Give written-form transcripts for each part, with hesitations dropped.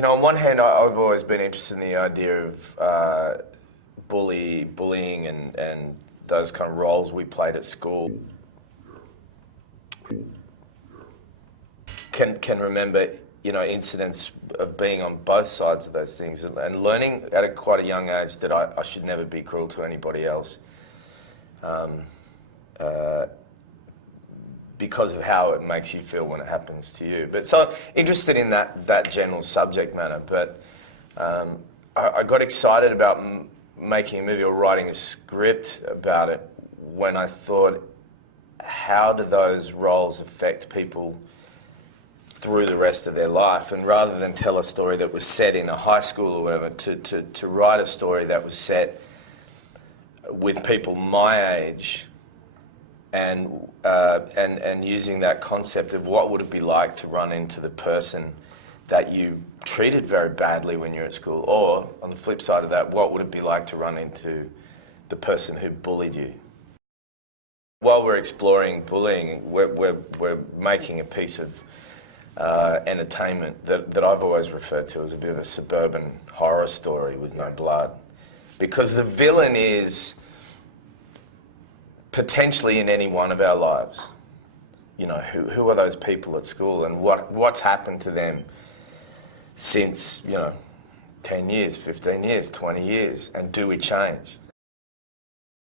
You know, on one hand, I've always been interested in the idea of bullying and those kind of roles we played at school. Can remember, you know, incidents of being on both sides of those things and learning at quite a young age that I should never be cruel to anybody else. Because of how it makes you feel when it happens to you. But so interested in that general subject matter. But I got excited about making a movie or writing a script about it when I thought, how do those roles affect people through the rest of their life? And rather than tell a story that was set in a high school or whatever, to write a story that was set with people my age, and using that concept of what would it be like to run into the person that you treated very badly when you're at school, or on the flip side of that, what would it be like to run into the person who bullied you? While we're exploring bullying, we're making a piece of entertainment that I've always referred to as a bit of a suburban horror story with no blood, because the villain is potentially in any one of our lives. You know, who are those people at school, and what's happened to them since, you know, 10 years, 15 years, 20 years, and do we change?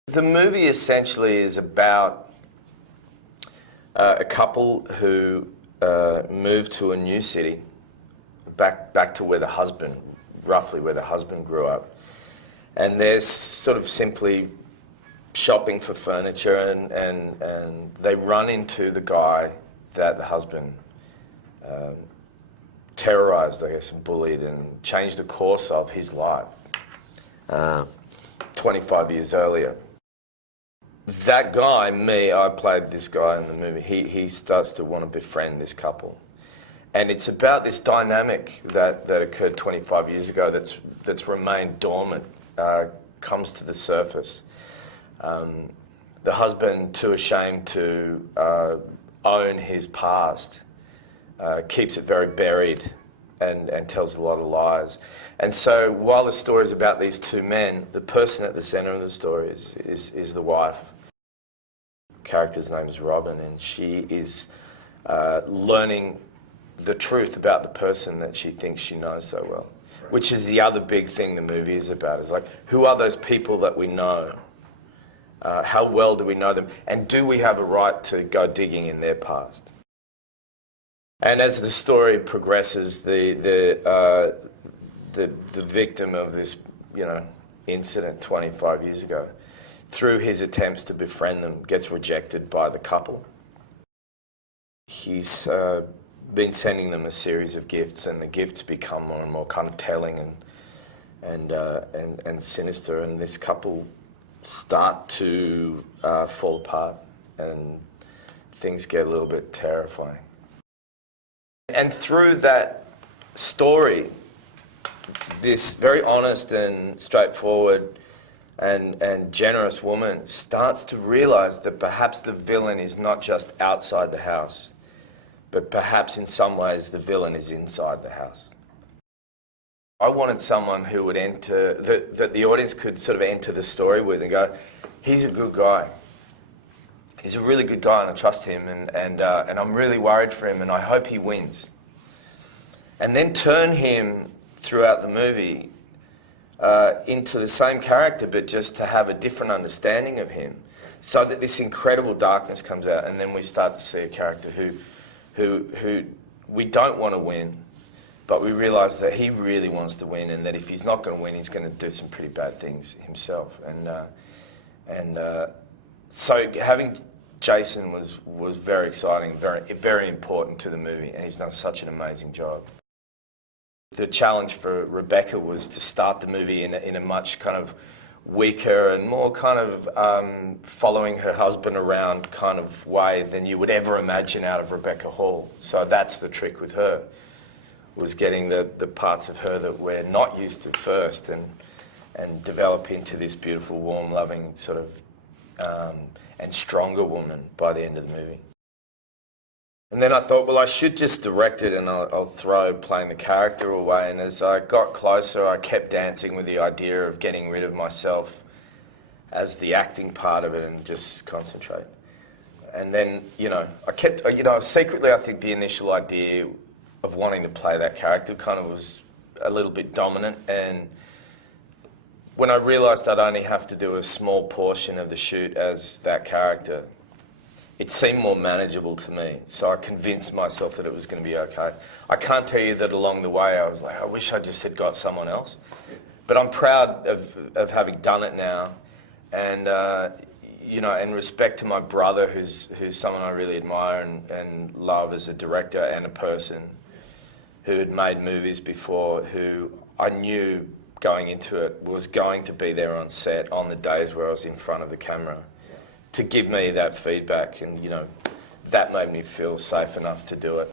The movie essentially is about a couple who moved to a new city, back to where the husband, roughly where the husband grew up, and they're sort of simply shopping for furniture, and they run into the guy that the husband terrorized, I guess, and bullied and changed the course of his life 25 years earlier. That guy, I played this guy in the movie, he starts to want to befriend this couple. And it's about this dynamic that occurred 25 years ago that's remained dormant, comes to the surface. The husband, too ashamed to own his past, keeps it very buried and tells a lot of lies. And so while the story is about these two men, the person at the centre of the story is the wife. The character's name is Robin, and she is learning the truth about the person that she thinks she knows so well, which is the other big thing the movie is about. It's like, who are those people that we know? How well do we know them? And do we have a right to go digging in their past? And as the story progresses, the victim of this, you know, incident 25 years ago, through his attempts to befriend them, gets rejected by the couple. He's been sending them a series of gifts, and the gifts become more and more kind of telling and sinister, and this couple start to fall apart, and things get a little bit terrifying. And through that story, this very honest and straightforward and generous woman starts to realize that perhaps the villain is not just outside the house, but perhaps in some ways the villain is inside the house. I wanted someone who would enter, that the audience could sort of enter the story with and go, he's a good guy. He's a really good guy, and I trust him, and I'm really worried for him, and I hope he wins. And then turn him throughout the movie into the same character, but just to have a different understanding of him, so that this incredible darkness comes out, and then we start to see a character who we don't want to win, but we realise that he really wants to win, and that if he's not going to win, he's going to do some pretty bad things himself. So having Jason was very exciting, very important to the movie, and he's done such an amazing job. The challenge for Rebecca was to start the movie in a much kind of weaker and more kind of following her husband around kind of way than you would ever imagine out of Rebecca Hall. So that's the trick with her, was getting the parts of her that we're not used to first, and develop into this beautiful, warm, loving sort of and stronger woman by the end of the movie. And then I thought, well, I should just direct it and I'll throw playing the character away. And as I got closer, I kept dancing with the idea of getting rid of myself as the acting part of it and just concentrate. And then, secretly I think the initial idea of wanting to play that character kind of was a little bit dominant. And when I realised I'd only have to do a small portion of the shoot as that character, it seemed more manageable to me. So I convinced myself that it was going to be okay. I can't tell you that along the way I was like, I wish I just had got someone else. But I'm proud of having done it now. And, in respect to my brother, who's someone I really admire and love as a director and a person who had made movies before, who I knew going into it was going to be there on set on the days where I was in front of the camera to give me that feedback. And, that made me feel safe enough to do it.